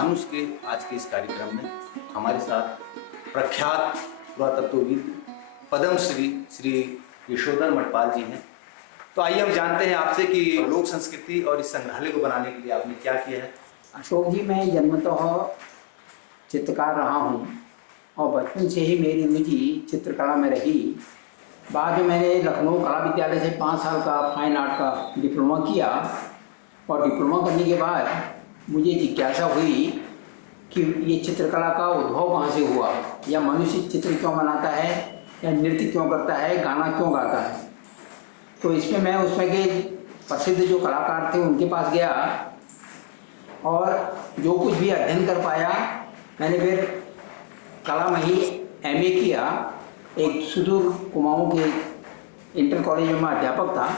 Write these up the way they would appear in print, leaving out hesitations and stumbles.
मानुष के आज के इस कार्यक्रम में हमारे साथ प्रख्यात पुरातत्वविद पद्मश्री श्री यशोधर मठपाल जी हैं। तो आइए हम जानते हैं आपसे कि लोक संस्कृति और इस संग्रहालय को बनाने के लिए आपने क्या किया है। अशोक जी, मैं जन्मतः चित्रकार रहा हूँ और बचपन से ही मेरी रुचि चित्रकला में रही। बाद में मैंने लखनऊ कला विद्यालय से 5 साल का फाइन आर्ट का डिप्लोमा किया और डिप्लोमा करने के बाद मुझे जिज्ञासा हुई कि ये चित्रकला का उद्भव कहाँ से हुआ, या मनुष्य चित्र क्यों बनाता है, या नृत्य क्यों करता है, गाना क्यों गाता है। तो इसमें मैं उसमें के प्रसिद्ध जो कलाकार थे उनके पास गया और जो कुछ भी अध्ययन कर पाया मैंने फिर कला में ही MA किया। एक सुदूर कुमाऊं के इंटर कॉलेज में मैं अध्यापक था।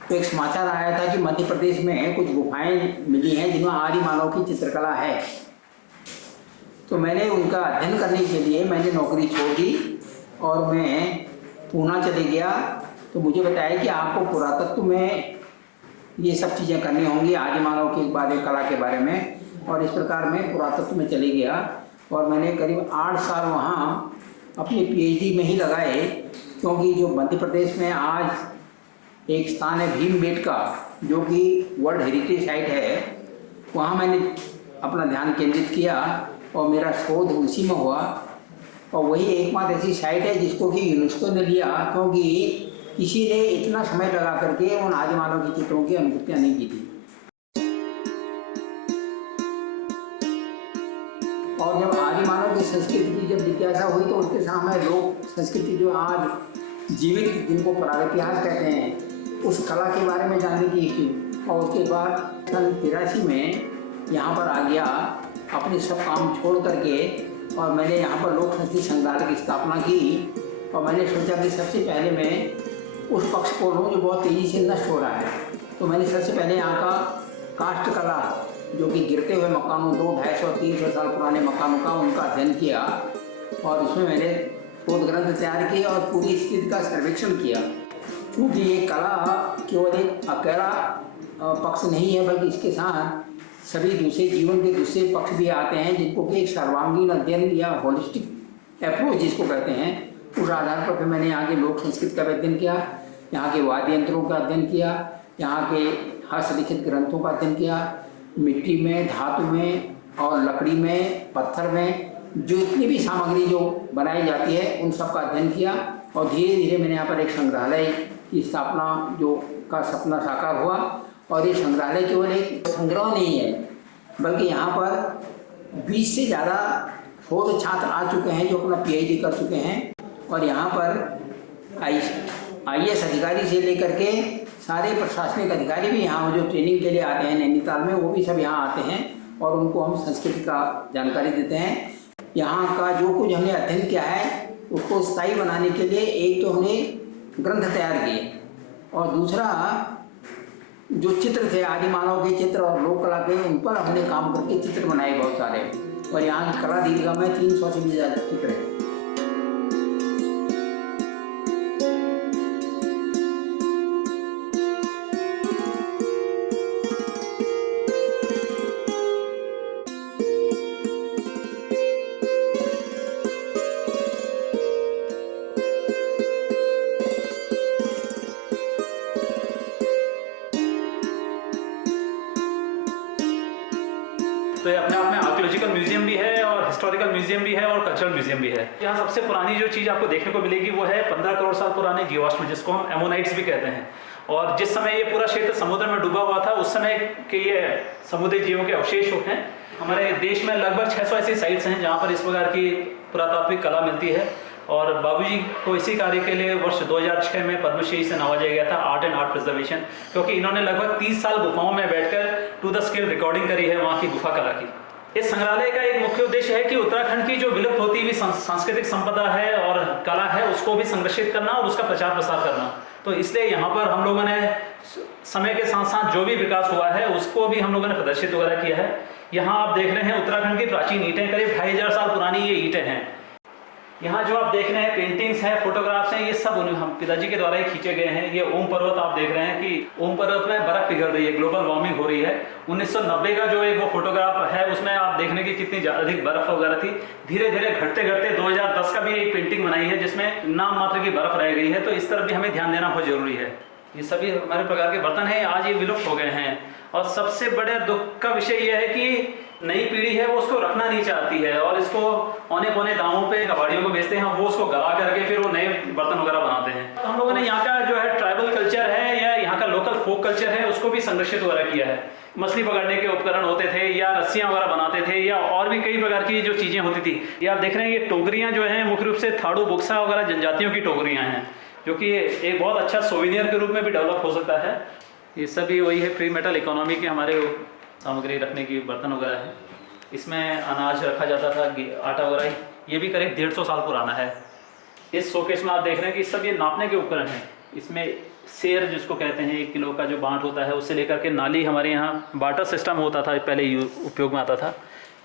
तो एक समाचार आया था कि मध्य प्रदेश में कुछ गुफाएं मिली हैं जिनमें आदि मानव की चित्रकला है। तो मैंने उनका अध्ययन करने के लिए मैंने नौकरी छोड़ दी और मैं पूना चले गया। तो मुझे बताया कि आपको पुरातत्व में ये सब चीज़ें करनी होंगी, आदि मानव के बारे कला के बारे में। और इस प्रकार मैं पुरातत्व में चले गया और मैंने करीब 8 साल वहाँ अपने PhD में ही लगाए, क्योंकि जो मध्य प्रदेश में आज एक स्थान है भीमबेटका जो कि वर्ल्ड हेरिटेज साइट है, वहाँ मैंने अपना ध्यान केंद्रित किया और मेरा शोध उसी में हुआ। और वही एकमात्र ऐसी साइट है जिसको कि यूनेस्को ने लिया, क्योंकि किसी ने इतना समय लगा करके उन आदि मानव के चित्रों की अनुकृतियाँ नहीं की थी। और जब आदि मानव की संस्कृति की जब जिज्ञासा हुई तो उसके सामने लोक संस्कृति जो आज जीवित जिनको प्रागैतिहासिक कहते हैं उस कला के बारे में जानने की थी। और उसके बाद सन 83 में यहाँ पर आ गया अपने सब काम छोड़ करके, और मैंने यहाँ पर लोक संस्कृति संग्रहालय की स्थापना की। और मैंने सोचा कि सबसे पहले मैं उस पक्ष को लूँ जो बहुत तेज़ी से नष्ट हो रहा है। तो मैंने सबसे पहले यहाँ का काष्ठ कला जो कि गिरते हुए मकानों 200-250-300 साल पुराने मकानों का उनका अध्ययन किया और उसमें मैंने शोध ग्रंथ तैयार किए और पूरी स्थिति का सर्वेक्षण किया। क्योंकि ये कला केवल एक अकेला पक्ष नहीं है, बल्कि इसके साथ सभी दूसरे जीवन के दूसरे पक्ष भी आते हैं जिनको कि एक सर्वांगीण अध्ययन या होलिस्टिक अप्रोच जिसको कहते हैं, उस आधार पर फिर मैंने यहाँ के लोक संस्कृति का अध्ययन किया, यहाँ के वाद्य यंत्रों का अध्ययन किया, यहाँ के हस्तलिखित ग्रंथों का अध्ययन किया, मिट्टी में, धातु में और लकड़ी में, पत्थर में जो इतनी भी सामग्री जो बनाई जाती है उन सब का अध्ययन किया। और धीरे धीरे मैंने यहाँ पर एक संग्रहालय की स्थापना जो का सपना साकार हुआ। और ये संग्रहालय केवल एक संग्रह नहीं है, बल्कि यहाँ पर 20 से ज़्यादा शोध छात्र आ चुके हैं जो अपना PhD कर चुके हैं। और यहाँ पर IAS अधिकारी से लेकर के सारे प्रशासनिक अधिकारी भी यहाँ जो ट्रेनिंग के लिए आते हैं नैनीताल में, वो भी सब यहाँ आते हैं और उनको हम संस्कृति का जानकारी देते हैं। यहाँ का जो कुछ हमने अध्ययन किया है उसको स्थायी बनाने के लिए एक तो हमने ग्रंथ तैयार किए और दूसरा जो चित्र थे आदि मानव के चित्र और लोक कला के, उन पर हमने काम करके चित्र बनाए बहुत सारे। और यहाँ की कला दीर्घा में 300 से भी ज़्यादा चित्र है। तो ये अपने आप में आर्कियोलॉजिकल म्यूजियम भी है और हिस्टोरिकल म्यूजियम भी है और कल्चरल म्यूजियम भी है। यहाँ सबसे पुरानी जो चीज़ आपको देखने को मिलेगी वो है 15 करोड़ साल पुराने जीवाश्म, जिसको हम एमोनाइट्स भी कहते हैं। और जिस समय ये पूरा क्षेत्र समुद्र में डूबा हुआ था उस समय के ये समुद्री जीवों के अवशेष हैं। हमारे देश में लगभग 600 ऐसी साइट्स हैं जहाँ पर इस प्रकार की पुरातात्विक कला मिलती है। और बाबूजी को इसी कार्य के लिए वर्ष 2006 में पद्मश्री से नवाजा गया था, आर्ट एंड आर्ट प्रिजर्वेशन, क्योंकि इन्होंने लगभग 30 साल गुफाओं में बैठकर टू द स्केल रिकॉर्डिंग करी है वहाँ की गुफा कला की। इस संग्रहालय का एक मुख्य उद्देश्य है कि उत्तराखंड की जो विलुप्त होती हुई सांस्कृतिक संपदा है और कला है उसको भी संरक्षित करना और उसका प्रचार प्रसार करना। तो इसलिए यहाँ पर हम लोगों ने समय के साथ साथ जो भी विकास हुआ है उसको भी हम लोगों ने प्रदर्शित वगैरह किया है। यहाँ आप देख रहे हैं उत्तराखंड की प्राचीन ईंटें, करीब 2500 साल पुरानी ये ईंटें हैं। यहाँ जो आप देख रहे हैं पेंटिंग्स हैं, फोटोग्राफ्स हैं, ये सब हम पिताजी के द्वारा ही खींचे गए हैं। ये ओम पर्वत आप देख रहे हैं कि ओम पर्वत में बर्फ पिघल रही है, ग्लोबल वार्मिंग हो रही है। 1990 का जो एक वो फोटोग्राफ है उसमें आप देखने की कितनी अधिक बर्फ वगैरह थी। धीरे धीरे घटते घटते 2010 का भी एक पेंटिंग बनाई है जिसमें नाम मात्र की बर्फ रह गई है। तो इस तरफ भी हमें ध्यान देना बहुत जरूरी है। ये सभी हमारे प्रकार के बर्तन हैं, आज ये विलुप्त हो गए हैं। और सबसे बड़े दुख का विषय यह है कि नई पीढ़ी है वो उसको रखना नहीं चाहती है और इसको औने पौने दामों पे कबाड़ियों को बेचते हैं, वो उसको गला करके फिर वो नए बर्तन वगैरह बनाते हैं। तो हम लोगों ने यहाँ का जो है ट्राइबल कल्चर है या यहाँ का लोकल फोक कल्चर है उसको भी संरक्षित वगैरह किया है। मछली पकड़ने के उपकरण होते थे या रस्सियाँ वगैरह बनाते थे या और भी कई प्रकार की जो चीज़ें होती थी। ये आप देख रहे हैं ये टोकरियाँ जो हैं मुख्य रूप से थाड़ू बुक्सा वगैरह जनजातियों की टोकरियाँ हैं, जो कि एक बहुत अच्छा सोविनियर के रूप में भी डेवलप हो सकता है। ये सभी वही है प्री मेटल इकोनॉमी के हमारे सामग्री रखने की बर्तन वगैरह है। इसमें अनाज रखा जाता था, आटा वगैरह। ये भी करीब 150 साल पुराना है। इस शोकेस में आप देख रहे हैं कि सब ये नापने के उपकरण हैं। इसमें शेर जिसको कहते हैं 1 किलो का जो बांट होता है उससे लेकर के नाली, हमारे यहाँ बाटर सिस्टम होता था पहले उपयोग में आता था।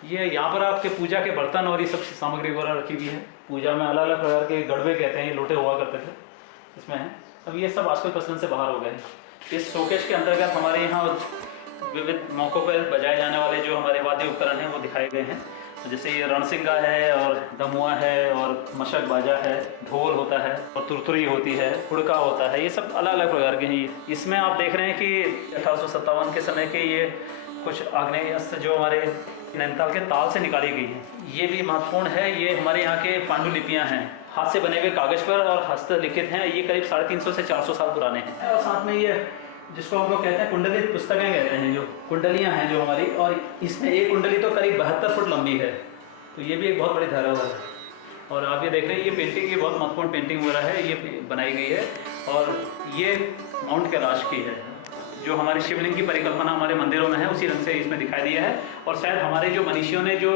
ये यहाँ पर आपके पूजा के बर्तन और ये सब सामग्री वगैरह रखी हुई है। पूजा में अलग अलग प्रकार के गड़बे कहते हैं, ये लोटे हुआ करते थे इसमें है। अब ये सब आजकल पसंद से बाहर हो गए हैं। इस शोकेस के अंतर्गत हमारे यहाँ विविध मौक़ों पर बजाए जाने वाले जो हमारे वाद्य उपकरण हैं वो दिखाए गए हैं। जैसे ये रणसिंगा है और दमुआ है और मशक बाजा है, ढोल होता है और तुरतुरी होती है, हुड़का होता है। ये सब अलग अलग प्रकार के हैं। इसमें आप देख रहे हैं कि 1857 के समय के ये कुछ आग्नेय अस्त्र जो हमारे नैनीताल के ताल से निकाली गई हैं, ये भी महत्वपूर्ण है। ये हमारे यहाँ के पांडुलिपियाँ हैं, हाथ से बने हुए कागज़ पर और हस्तलिखित हैं। ये करीब 350 से 400 साल पुराने हैं। और साथ में ये जिसको हम लोग कहते हैं कुंडलित पुस्तकें कहते हैं, जो कुंडलियाँ हैं जो हमारी, और इसमें एक कुंडली तो करीब 72 फुट लंबी है। तो ये भी एक बहुत बड़ी धरोहर है। और आप ये देख रहे हैं ये पेंटिंग, ये बहुत महत्वपूर्ण पेंटिंग वगैरह है, ये बनाई गई है। और ये माउंट कैलाश की है, जो हमारे शिवलिंग की परिकल्पना हमारे मंदिरों में है, उसी रंग से इसमें दिखाई दिया है। और शायद हमारे जो मनीषियों ने जो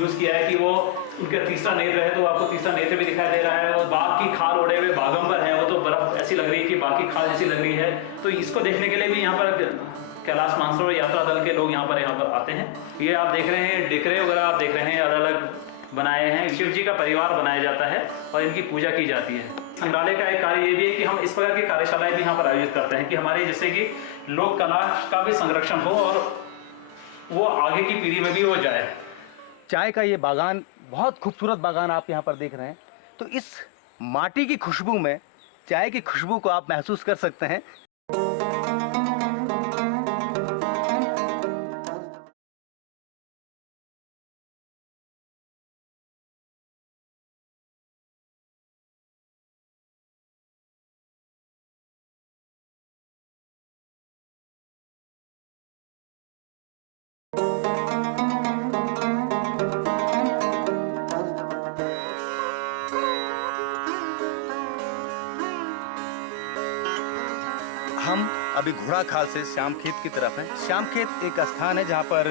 यूज़ किया है कि वो उनका तीसरा नेत्र है, तो आपको तीसरा नेत्र भी दिखाई दे रहा है। और बाघ की खाल ओढ़े हुए बागंबर है, वो तो बर्फ ऐसी लग रही है कि बाघ की खाल जैसी लग रही है। तो इसको देखने के लिए भी यहाँ पर कैलाश मानसरोवर यात्रा दल के लोग यहाँ पर आते हैं। ये आप देख रहे हैं डिकरे वगैरह आप देख रहे हैं अलग अलग बनाए हैं। शिव जी का परिवार बनाया जाता है और इनकी पूजा की जाती है। संग्रहालय का एक कार्य ये भी है कि हम इस प्रकार की कार्यशालाएं भी यहाँ पर आयोजित करते हैं कि हमारे जैसे कि लोक कला का भी संरक्षण हो और वो आगे की पीढ़ी में भी हो जाए। चाय का ये बागान, बहुत खूबसूरत बागान आप यहाँ पर देख रहे हैं। तो इस माटी की खुशबू में चाय की खुशबू को आप महसूस कर सकते हैं। हम अभी घोड़ा खाल से श्याम खेत की तरफ हैं। श्याम खेत एक स्थान है जहाँ पर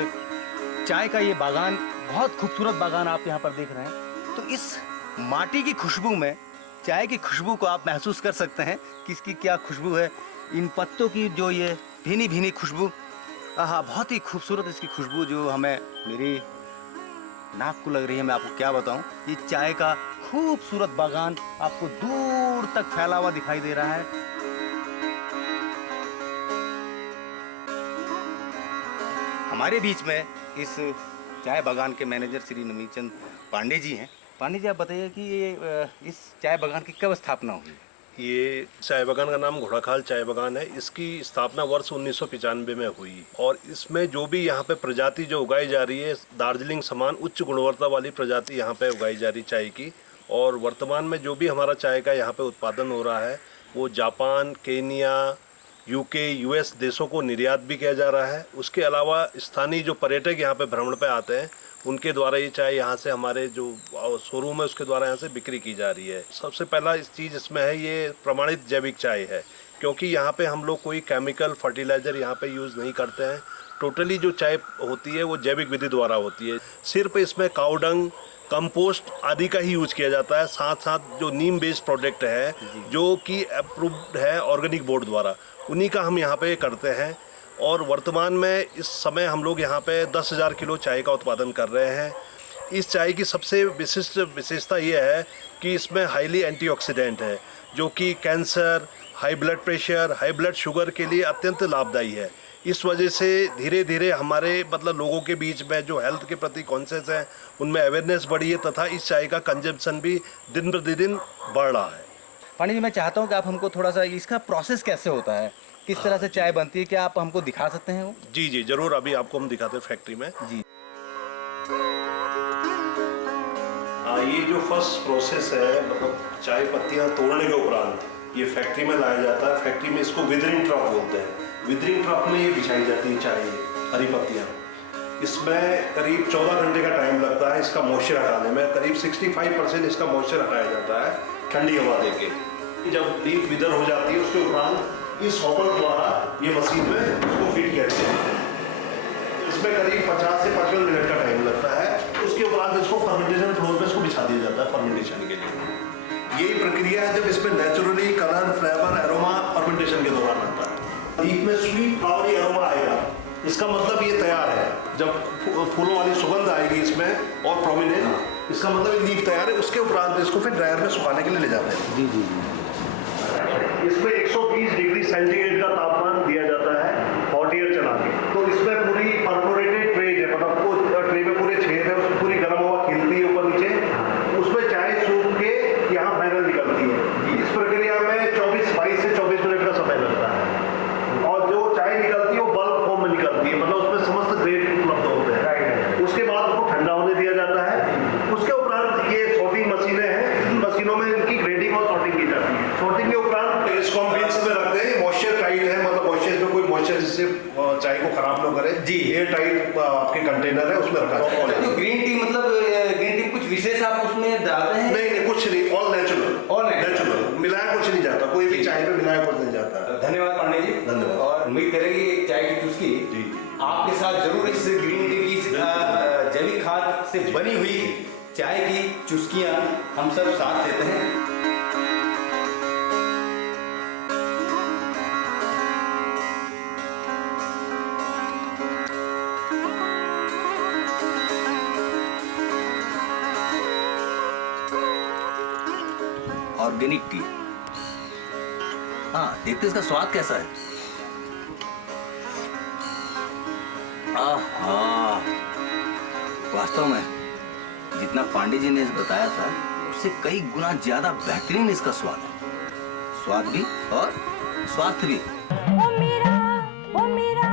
चाय का ये बागान, बहुत खूबसूरत बागान आप यहाँ पर देख रहे हैं। तो इस माटी की खुशबू में चाय की खुशबू को आप महसूस कर सकते हैं कि इसकी क्या खुशबू है। इन पत्तों की जो ये भीनी भीनी खुशबू, हाँ, बहुत ही खूबसूरत इसकी खुशबू जो हमें मेरी नाक को लग रही है। मैं आपको क्या बताऊं, ये चाय का खूबसूरत बागान आपको दूर तक फैला हुआ दिखाई दे रहा है। हमारे बीच में इस चाय बागान के मैनेजर श्री नवनीत चंद पांडे जी हैं। पांडे जी, आप बताइए कि ये इस चाय बागान की कब स्थापना हुई? ये चाय बागान का नाम घोड़ाखाल चाय बागान है। इसकी स्थापना वर्ष 1995 में हुई और इसमें जो भी यहाँ पे प्रजाति जो उगाई जा रही है, दार्जिलिंग समान उच्च गुणवत्ता वाली प्रजाति यहाँ पे उगाई जा रही चाय की। और वर्तमान में जो भी हमारा चाय का यहाँ पे उत्पादन हो रहा है वो जापान, केनिया, यूके, यूएस देशों को निर्यात भी किया जा रहा है। उसके अलावा स्थानीय जो पर्यटक यहाँ पे भ्रमण पे आते हैं उनके द्वारा ये चाय यहाँ से हमारे जो शोरूम है उसके द्वारा यहाँ से बिक्री की जा रही है। सबसे पहला इस चीज़ इसमें है, ये प्रमाणित जैविक चाय है, क्योंकि यहाँ पे हम लोग कोई केमिकल फर्टिलाइज़र यहाँ पे यूज़ नहीं करते हैं। टोटली जो चाय होती है वो जैविक विधि द्वारा होती है। सिर्फ इसमें काउडंग, कंपोस्ट आदि का ही यूज किया जाता है। साथ साथ जो नीम बेस्ड प्रोडक्ट है जो कि अप्रूव्ड है ऑर्गेनिक बोर्ड द्वारा, उन्हीं का हम यहाँ पे करते हैं। और वर्तमान में इस समय हम लोग यहाँ पे 10,000 किलो चाय का उत्पादन कर रहे हैं। इस चाय की सबसे विशिष्ट विशेषता ये है कि इसमें हाईली एंटीऑक्सीडेंट है, जो कि cancer, high blood pressure, high blood sugar के लिए अत्यंत लाभदायी है। इस वजह से धीरे धीरे हमारे मतलब लोगों के बीच में जो हेल्थ के प्रति कॉन्शियस हैं उनमें अवेयरनेस बढ़ी है तथा इस चाय का कंजम्पशन भी दिन प्रतिदिन बढ़ रहा है। पांडे जी, मैं चाहता हूँ कि आप हमको थोड़ा सा इसका प्रोसेस कैसे होता है, किस तरह से चाय बनती है, क्या आप हमको दिखा सकते हैं वो? जी जी जरूर, अभी आपको हम दिखाते हैं फैक्ट्री में। जी। ये जो फर्स्ट प्रोसेस है मतलब चाय पत्तियाँ तोड़ने के उपरांत ये फैक्ट्री में लाया जाता है। फैक्ट्री में इसको विदरिंग ट्रक बोलते हैं। विदरिंग ट्रक में ये बिछाई जाती है चाय, हरी पत्तियाँ। इसमें करीब 14 घंटे का टाइम लगता है इसका मॉइस्चर हटाने में। करीब 65% इसका मॉइस्चर हटाया जाता है ठंडी हवा देके। जब लीफ विदर हो जाती है उसके उपरांत इस हॉपर द्वारा ये मशीन में इसको फीड करते हैं। इसमें करीब 50 से 55 मिनट का टाइम लगता है। उसके उपरांत इसको फर्मेंटेशन फ्लोर पे इसको बिछा दिया जाता है फर्मेंटेशन के लिए। यही प्रक्रिया है जब इसमें naturally colour, flavour, aroma fermentation के दौरान आता है। लीफ में स्वीट फ्लावरी एरोमा आएगा, इसका मतलब ये तैयार है। जब फूलों वाली सुगंध आएगी इसमें और प्रोमिनेंट, इसका मतलब लीफ तैयार है। उसके उपरांत इसको फिर ड्रायर में सुखाने के लिए ले जाते हैं। जी जी जी। इसमें 120 डिग्री सेंटीग्रेड का तापमान दिया जाता है हॉट एयर चला के। तो इसमें पूरी परफोरेटेड ट्रे है, मतलब वो ट्रे में पूरे छेद है, उसमें पूरी गर्म हवा खिलती है ऊपर नीचे, उसमें चाय सूख के यहाँ फाइनल निकलती है। इस प्रक्रिया में 22 से 24 मिनट का समय लगता है। और जो चाय निकलती है वो बल्क फॉर्म में निकलती है, मतलब उसमें समस्त ग्रेड उपलब्ध होते हैं। उसके बाद उसको ठंडा होने दिया जाता है। उसके उपरांत ये सॉर्टिंग मशीनें हैं, इन मशीनों में इनकी ग्रेडिंग और सॉर्टिंग की जाती है। सॉर्टिंग के उपरांत इसको हम बीन्स में रखते हैं। मॉइस्चर टाइट है, मतलब मॉइस्चर में कोई मॉइस्चर जिससे चाय को खराब ना करे। जी। एयर टाइट आपके कंटेनर है उसमें रखा जाता है। तो ग्रीन टी मतलब ग्रीन टी कुछ विशेष आप उसमें डालते हैं? नहीं नहीं, कुछ नहीं, all natural. All natural। Natural, मिलाया कुछ नहीं जाता, कोई भी चाय में मिलाया कुछ नहीं जाता। धन्यवाद पांडे जी। धन्यवाद। और उम्मीद करेंगे कि चाय की चुस्की जी। आपके साथ जरूर इस ग्रीन टी की जैविक खाद से बनी हुई चाय की चुस्कियां हम सब साथ लेते हैं। ऑर्गेनिक टी, हाँ देखते इसका स्वाद कैसा है। आहा, वास्तव में जितना पांडे जी ने बताया था उससे कई गुना ज्यादा बेहतरीन इसका स्वाद है। स्वाद भी और स्वास्थ्य भी। ओ मेरा ओ मेरा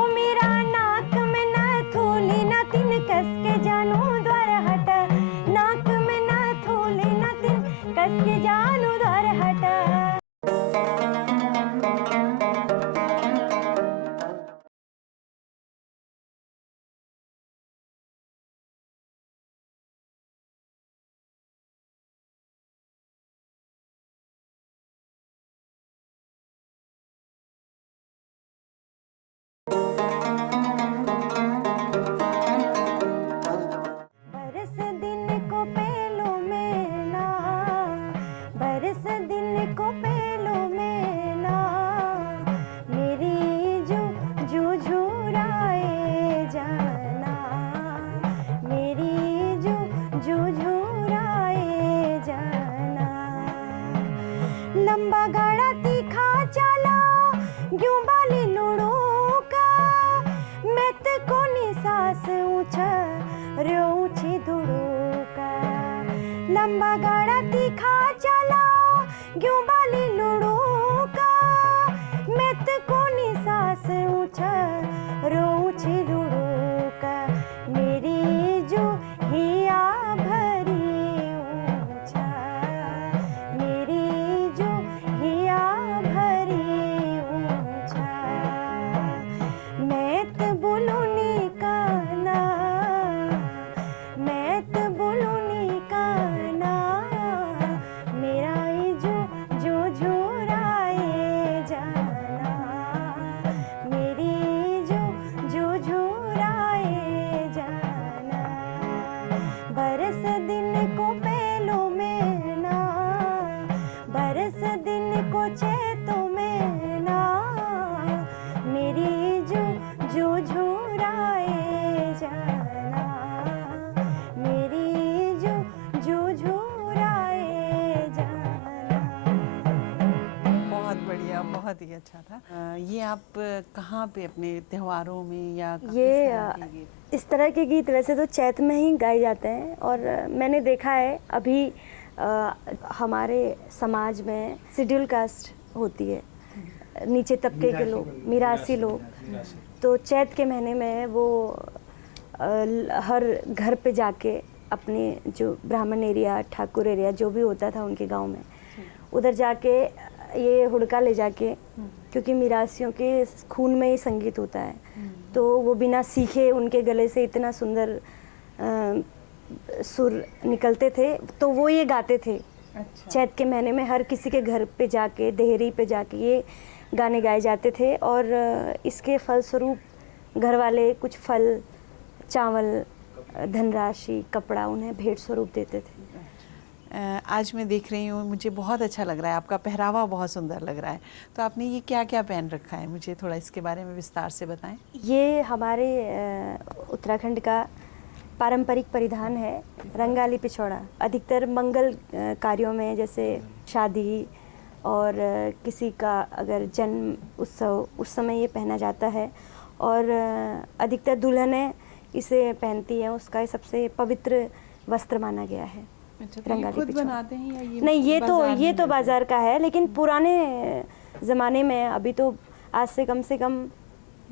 ओ मेरा नाक में ना थूली ना तिन कस के जानू द्वार हट। नाक में ना थूली ना तिन कस के जानू द्वार हट। बरस दिन को पहलू में ना, बरस दिन को पहलू में ना, मेरी जो झुराए जाना, मेरी जो झुराए जाना। लंबा गाड़ा तीखा चला यूं बाली लुड़ू का, मैत को निसास ऊंचा ऊंची धुड़ू का। लंबा गाड़ा तीखा चला यूं बाली लुड़ू का, मैत को निसास ऊंचा ऊंची धुड़ू का। मेरी जो हिया भरी ऊंचा, मेरी जो हिया भरी ऊंचा। मैं तो बोलूनी का ना, मैं तो बोलूनी का ना, मेरा ही जो झुराए जाना, मेरी जो झुराए जाना। बरस दिन को पहलू में ना, बरस दिन को चैतों में ना, मेरी जो झुराए जाना, ये आप कहाँ पे अपने त्योहारों में या किस ये तरह के गीत? इस तरह के गीत वैसे तो चैत में ही गाए जाते हैं, और मैंने देखा है अभी हमारे समाज में शेड्यूल कास्ट होती है, नीचे तबके के लोग, मिरासी लोग, तो चैत के महीने में वो हर घर पे जाके अपने जो ब्राह्मण एरिया, ठाकुर एरिया जो भी होता था उनके गांव में, उधर जाके ये हुड़का ले जाके, क्योंकि मिरासियों के खून में ही संगीत होता है, तो वो बिना सीखे उनके गले से इतना सुंदर सुर निकलते थे, तो वो ये गाते थे। अच्छा। चैत के महीने में हर किसी के घर पे जाके, देहरी पे जाके ये गाने गाए जाते थे, और इसके फलस्वरूप घर वाले कुछ फल, चावल, धनराशि, कपड़ा उन्हें भेंट स्वरूप देते थे। आज मैं देख रही हूँ, मुझे बहुत अच्छा लग रहा है, आपका पहरावा बहुत सुंदर लग रहा है। तो आपने ये क्या क्या पहन रखा है, मुझे थोड़ा इसके बारे में विस्तार से बताएं। ये हमारे उत्तराखंड का पारंपरिक परिधान है, रंगाली पिछौड़ा। अधिकतर मंगल कार्यों में, जैसे शादी और किसी का अगर जन्म उत्सव, उस समय ये पहना जाता है, और अधिकतर दुल्हनें इसे पहनती हैं, उसका सबसे पवित्र वस्त्र माना गया है। अच्छा, तो ये रंगाली खुद पिछौड़ा बनाते हैं या ये नहीं, ये बाजार में तो मिलता है? बाजार का है, लेकिन पुराने ज़माने में, अभी तो आज से कम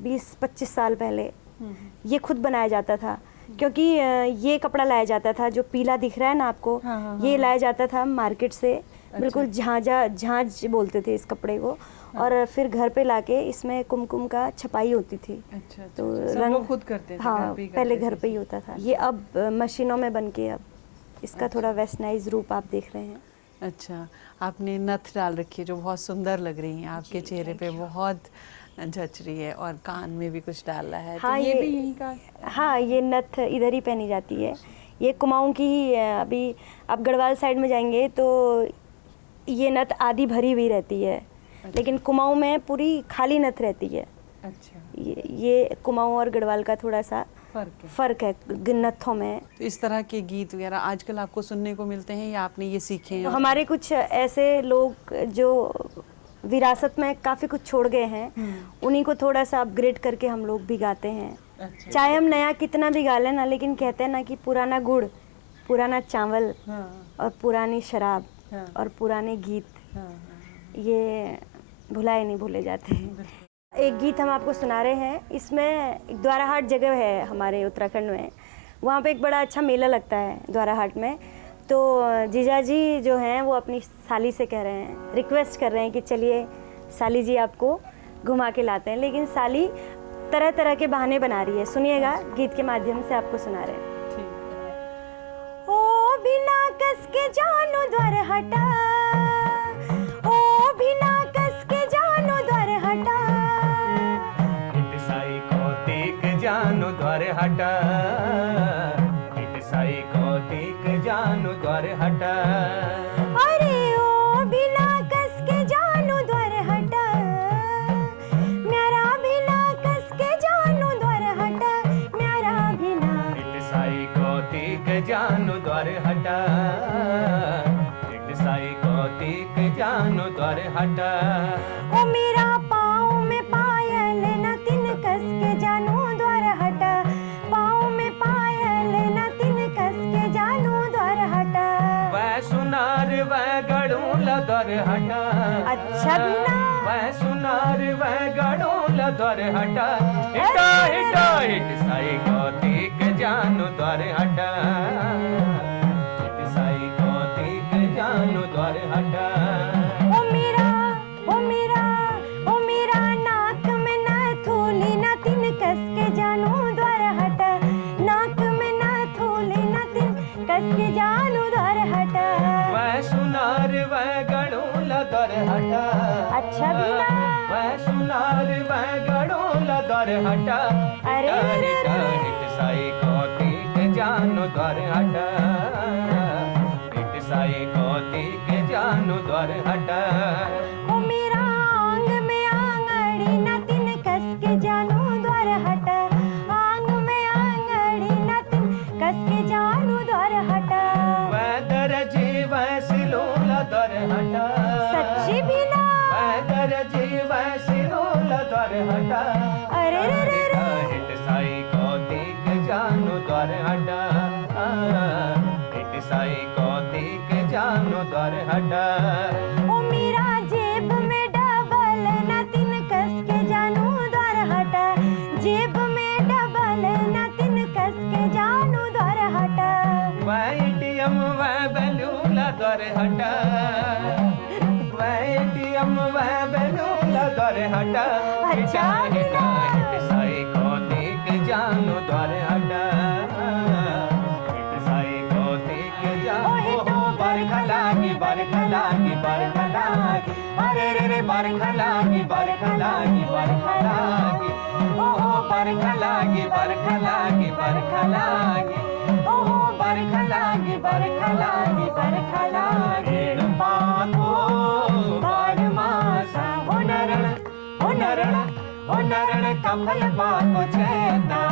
20-25 साल पहले ये खुद बनाया जाता था, क्योंकि ये कपड़ा लाया जाता था जो पीला दिख रहा है ना आपको, हाँ, ये लाया जाता था मार्केट से, बिल्कुल झांझ बोलते थे इस कपड़े को, और फिर घर पे लाके इसमें कुमकुम का छपाई होती थी। अच्छा, तो सब रंग लोग खुद करते थे, हाँ, घर पे ही पहले करते घर थे। पे ही होता था। ये अब मशीनों में बन के अब इसका थोड़ा वेस्टर्नाइज रूप आप देख रहे हैं। अच्छा, आपने नथ डाल रखी है जो बहुत सुंदर लग रही है, आपके चेहरे पे बहुत जच रही है, और कान में भी कुछ डाला है। हाँ, तो ये ये- भी यहीं का? हाँ, ये नथ इधर ही पहनी जाती है, ये कुमाऊं की ही है। अभी आप गढ़वाल साइड में जाएंगे तो ये नथ आधी भरी हुई रहती है, लेकिन कुमाऊं में पूरी खाली नथ रहती है। अच्छा, ये कुमाऊं और गढ़वाल का थोड़ा सा फर्क है। फ़र्क है नथों में। तो इस तरह के गीत वगैरह आजकल आपको सुनने को मिलते हैं या आपने ये सीखे हैं? हमारे कुछ ऐसे लोग जो विरासत में काफ़ी कुछ छोड़ गए हैं, उन्हीं को थोड़ा सा अपग्रेड करके हम लोग भी गाते हैं। अच्छा। चाहे हम नया कितना भी गा लें ना, लेकिन कहते हैं ना कि पुराना गुड़, पुराना चावल, हाँ, और पुरानी शराब, हाँ। और पुराने गीत, हाँ, ये भुलाए नहीं भूले जाते हैं। एक गीत हम आपको सुना रहे हैं, इसमें एक द्वाराहाट जगह है हमारे उत्तराखंड में, वहाँ पे एक बड़ा अच्छा मेला लगता है द्वाराहाट में। तो जीजा जी जो हैं वो अपनी साली से कह रहे हैं, रिक्वेस्ट कर रहे हैं कि चलिए साली जी आपको घुमा के लाते हैं, लेकिन साली तरह तरह के बहाने बना रही है। सुनिएगा, गीत के माध्यम से आपको सुना रहे हैं। ठीक। ओ बिना कस के जानो द्वार हटा, ओ बिना कस के जानो द्वार हटा, साई को देख जानो द्वार हटा, साई को देख जानो द्वार हटा। अरे ओ बिना कस के जानो द्वार हटा, मेरा बिना कस के जानो द्वार हटा, मेरा बिना। साई को देख जानो द्वार हटा, साई को देख जानो द्वार हटा। ओ मेरा पाँव में पायल न तिन कस के जानो द्वार हटा, पाँव में पायल न तिन कस के जानो द्वार हटा। वह सुनार वह गड़ों द्वार हटा, अच्छा बिना। वह सुनार वह गड़ों द्वार हटा। हिटा हिटा हिट साई को देख जानो द्वार हटा, हिट साई को देख जानो द्वार हटा। ओ मेरा, ओ मेरा, ओ मेरा नाक में न थूली न तिन कस के जानो द्वार हटा, नाक में न थूली न तिन कस के जानो द्वार हटा। वह सुनार वह गड़ों द्वार हटा, अच्छा बिना। वह सुनार वह गड़ों द्वार हटा। अरे रे रे रे। हिट साई को देख जानो द्वार हटा, हिट साई को देख जानो द्वार हटा। ओ मेरा आंग में आंगड़ी न तिन कस के जानो द्वार हटा, आंग में आंगड़ी न तिन कस के जानो द्वार हटा। वह दरजी वह सिलोला द्वार हटा, सच्ची बिना। वह दरजी वह सिलोला हटा ओ मेरा जेब में डबल न तीन कस के जानू द्वार हटा जेब में डबल न तीन कस के जानू द्वार हटा एटीएम वह बेलूला द्वार हटा एटीएम वह बेलूला द्वार हटा अच्छा हिटा हिट साई को देख जानू द्वार हटा हिट साई को देख जानू बरखा लागी बरखा लागी बरखा लागी अरे रे रे बरखा लागी बरखा लागी बरखा लागी ओहो बरखा लागी बरखा लागी बरखा लागी ओहो बरखा लागी बरखा लागी बरखा लागी पाको बार मासा हो नरण कमल पाको चेता